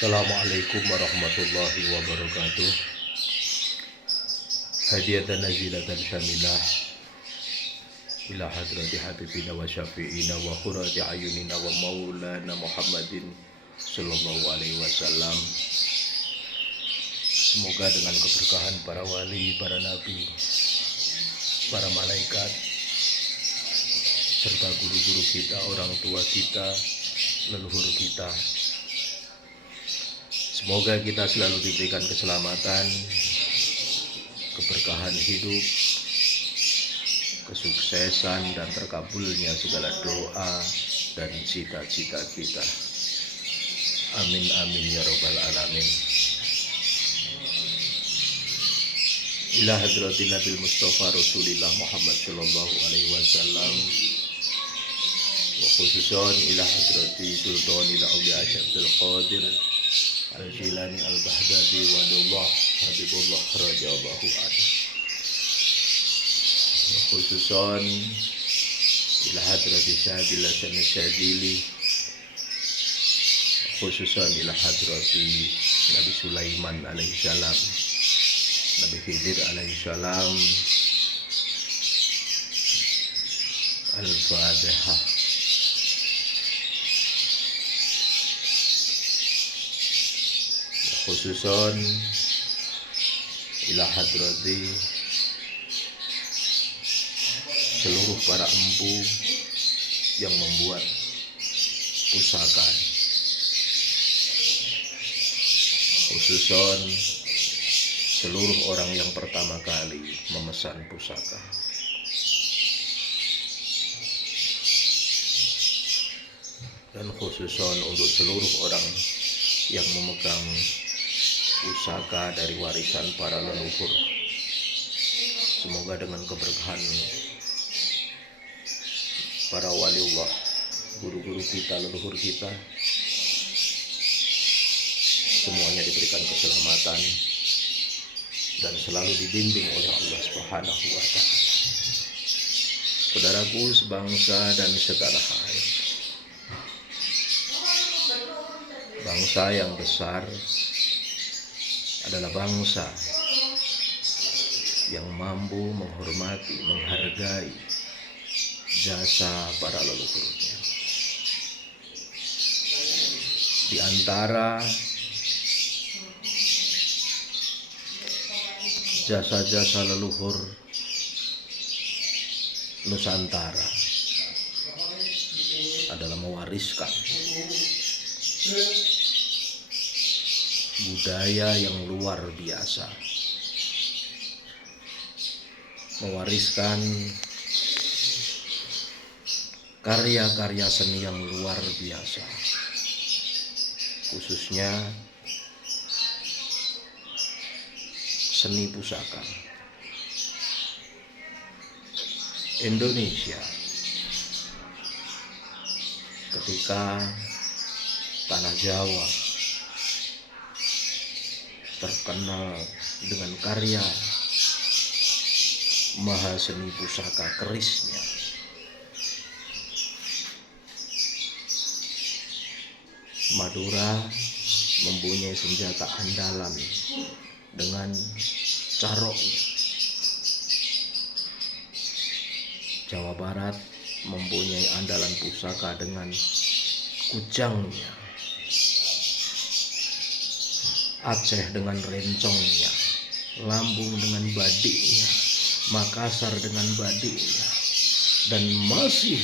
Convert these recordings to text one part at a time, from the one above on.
Assalamualaikum warahmatullahi wabarakatuh. Hadiyatan nazilatan syamilah ila hadrati habibina wa syafi'ina wa khurati ayunina wa maulana Muhammadin sallallahu alaihi wasallam. Semoga dengan keberkahan para wali, para nabi, para malaikat, serta guru-guru kita, orang tua kita, leluhur kita, semoga kita selalu diberikan keselamatan, keberkahan hidup, kesuksesan, dan terkabulnya segala doa dan cita-cita kita. Amin amin ya rabbal alamin. Ila hadratin Nabil Mustafa Rasulillah Muhammad sallallahu alaihi wasallam, wa khususan ila hadrati Sultanil Auliya Abdul Qadir Al-Jilani Al-Baghdadi Wadullah Habibullah radhiyallahu anhu, khususan ila hadrati Syabil Hasan Syadili, khususan ila hadrati Nabi Sulaiman alaihi salam, Nabi Khidir alaihi salam. Al-Fatihah. Khususan ila hadrati seluruh para empu yang membuat pusaka, khususan seluruh orang yang pertama kali memesan pusaka, dan khususan untuk seluruh orang yang memegang pusaka dari warisan para leluhur. Semoga dengan keberkahan para waliullah, guru-guru kita, leluhur kita, semuanya diberikan keselamatan dan selalu dibimbing oleh Allah Subhanahu wa Ta'ala. Saudaraku sebangsa dan setanah air, bangsa yang besar adalah bangsa yang mampu menghormati, menghargai jasa para leluhurnya. Di antara jasa-jasa leluhur Nusantara adalah mewariskan budaya yang luar biasa, mewariskan karya-karya seni yang luar biasa, khususnya seni pusaka. Indonesia ketika tanah Jawa terkenal dengan karya mahaseni pusaka kerisnya, Madura mempunyai senjata andalan dengan carok. Jawa Barat mempunyai andalan pusaka dengan kujangnya. Aceh dengan rencongnya, Lampung dengan badiknya, Makassar dengan badiknya, dan masih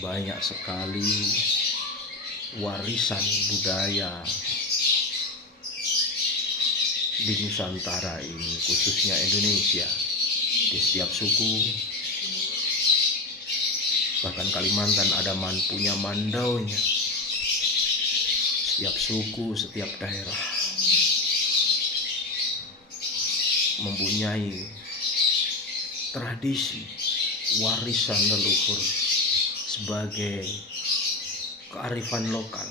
banyak sekali warisan budaya di Nusantara ini, khususnya Indonesia. Di setiap suku, bahkan Kalimantan ada punya mandaunya. Setiap suku, setiap daerah mempunyai tradisi warisan leluhur sebagai kearifan lokal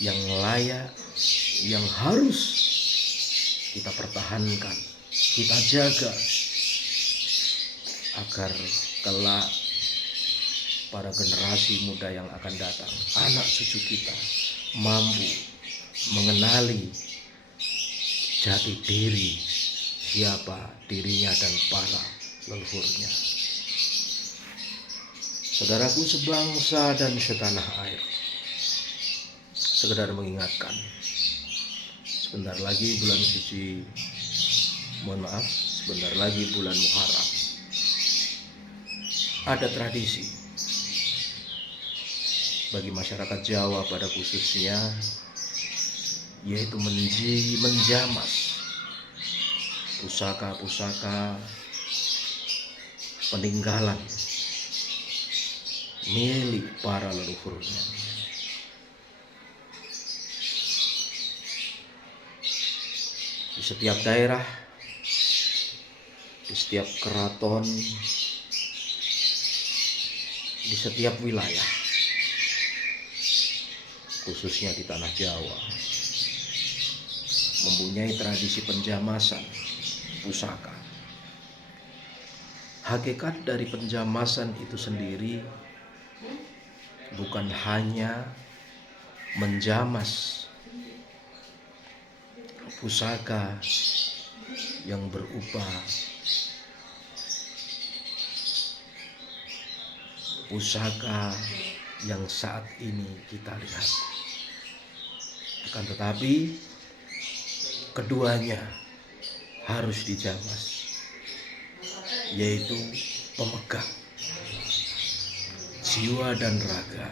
yang layak, yang harus kita pertahankan, kita jaga, agar kelak para generasi muda yang akan datang, anak cucu kita, mampu mengenali jati diri, siapa dirinya dan para leluhurnya. Saudaraku sebangsa dan setanah air, sekedar mengingatkan, sebentar lagi bulan suci, sebentar lagi bulan Muharram. Ada tradisi bagi masyarakat Jawa pada khususnya, yaitu menjamas pusaka-pusaka peninggalan milik para leluhurnya. Di setiap daerah, di setiap keraton, di setiap wilayah, khususnya di tanah Jawa, mempunyai tradisi penjamasan pusaka. Hakikat dari penjamasan itu sendiri bukan hanya menjamas pusaka yang berupa pusaka yang saat ini kita lihat, akan tetapi keduanya harus dijamas, yaitu pemegang jiwa dan raga.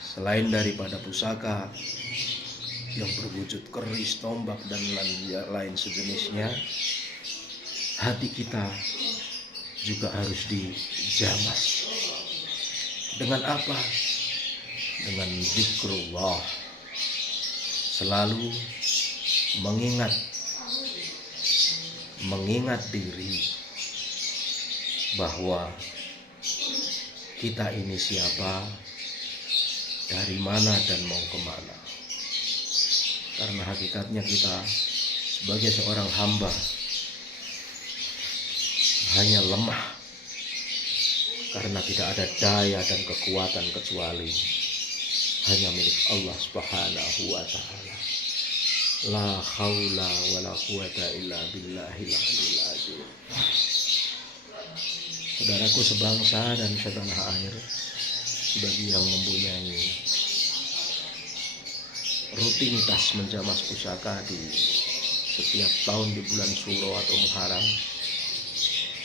Selain daripada pusaka yang berwujud keris, tombak, dan lain sejenisnya, hati kita juga harus dijamas. Dengan apa? Dengan zikrullah. Selalu mengingat diri bahwa kita ini siapa, dari mana, dan mau kemana. Karena hakikatnya kita sebagai seorang hamba hanya lemah, karena tidak ada daya dan kekuatan kecuali hanya milik Allah Subhanahu wa ta'ala. La haula wa la quwata illa billahil aliyil azim. Saudaraku sebangsa dan setanah air, bagi yang mempunyai rutinitas menjamas pusaka di setiap tahun di bulan Suro atau Muharram,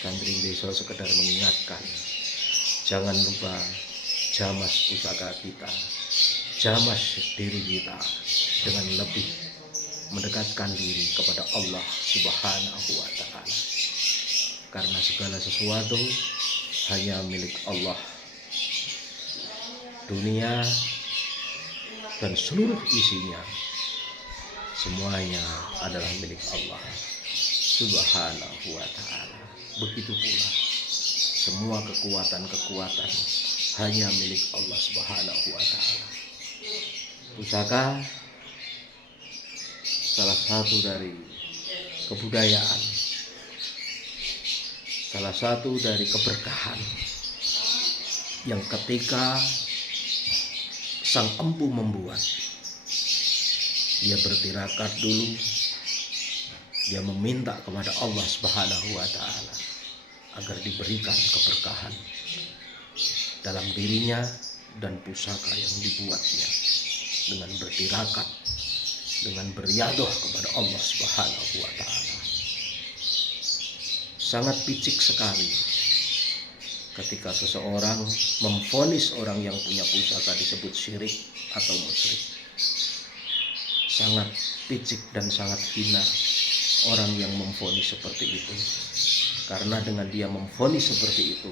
Gandring Desa sekedar mengingatkan, jangan lupa jamas pusaka kita, jamas diri kita dengan lebih mendekatkan diri kepada Allah Subhanahu wa ta'ala. Karena segala sesuatu hanya milik Allah. Dunia dan seluruh isinya semuanya adalah milik Allah Subhanahu wa ta'ala. Begitu pula semua kekuatan hanya milik Allah Subhanahu wa ta'ala. Pusaka salah satu dari kebudayaan, salah satu dari keberkahan yang ketika sang empu membuat, dia bertirakat dulu, dia meminta kepada Allah Subhanahu wa ta'ala agar diberikan keberkahan dalam dirinya dan pusaka yang dibuatnya, dengan bertirakat, dengan beriadah kepada Allah Subhanahu wa ta'ala. Sangat picik sekali ketika seseorang memvonis orang yang punya pusaka disebut syirik atau musyrik. Sangat picik dan sangat hina orang yang memvonis seperti itu, karena dengan dia memvonis seperti itu,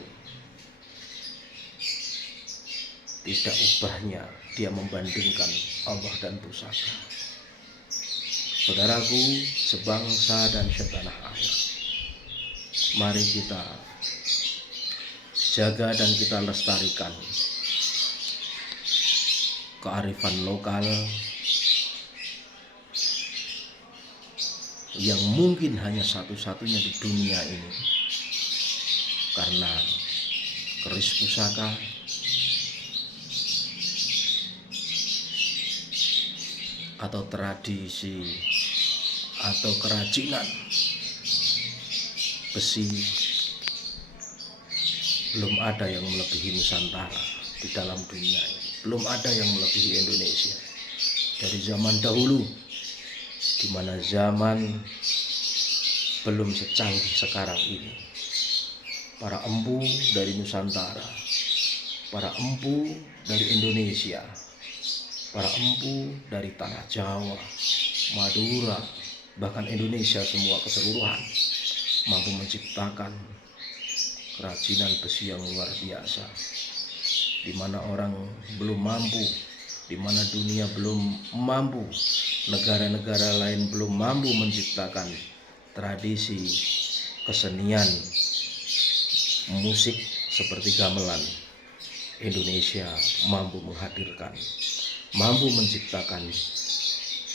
tidak ubahnya dia membandingkan Allah dan pusaka. Saudaraku sebangsa dan setanah air, mari kita jaga dan kita lestarikan kearifan lokal yang mungkin hanya satu-satunya di dunia ini, karena keris pusaka atau tradisi atau kerajinan besi belum ada yang melebihi Nusantara di dalam dunia ini. Belum ada yang melebihi Indonesia. Dari zaman dahulu, di mana zaman belum secanggih sekarang ini, para empu dari Nusantara, para empu dari Indonesia, para empu dari tanah Jawa, Madura, bahkan Indonesia semua keseluruhan mampu menciptakan kerajinan besi yang luar biasa, di mana orang belum mampu, di mana dunia belum mampu, negara-negara lain belum mampu menciptakan tradisi kesenian musik seperti gamelan. Indonesia mampu menghadirkan, mampu menciptakan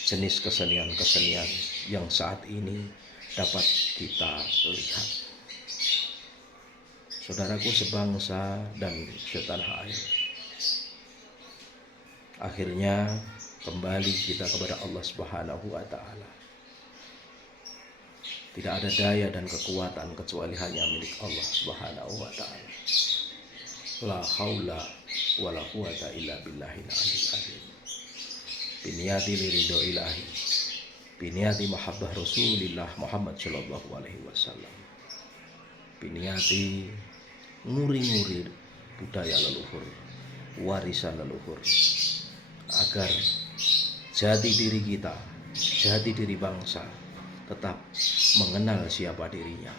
jenis kesenian-kesenian yang saat ini dapat kita lihat. Saudaraku sebangsa dan setanah air, akhirnya kembali kita kepada Allah Subhanahu wa Ta'ala. Tidak ada daya dan kekuatan kecuali hanya milik Allah Subhanahu wa Ta'ala. La haula wa la quwata illa billahil aliyil azim. Biniyati liridho ilahi, biniyati mahabbah Rasulillah Muhammad sallallahu alaihi wasallam, biniyati nguri-nguri budaya leluhur, warisan leluhur, agar jati diri kita, jati diri bangsa tetap mengenal siapa dirinya,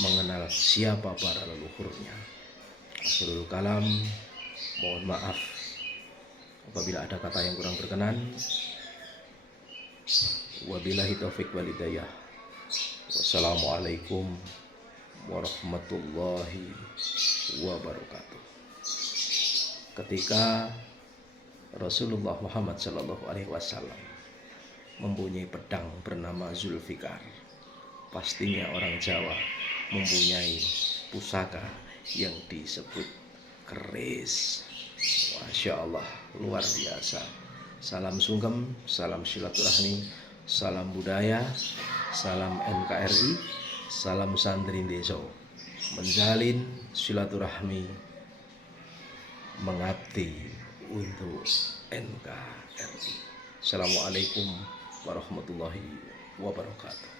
mengenal siapa para leluhurnya. Akhirul kalam, mohon maaf apabila ada kata yang kurang berkenan. Wabillahi taufik wal hidayah. Wassalamualaikum warahmatullahi wabarakatuh. Ketika Rasulullah Muhammad sallallahu alaihi wasallam mempunyai pedang bernama Zulfikar, pastinya orang Jawa mempunyai pusaka yang disebut keris. Masya Allah, luar biasa. Salam sungkem, salam silaturahmi, salam budaya, salam NKRI, salam santri deso, menjalin silaturahmi, mengabdi untuk NKRI. Assalamualaikum warahmatullahi wabarakatuh.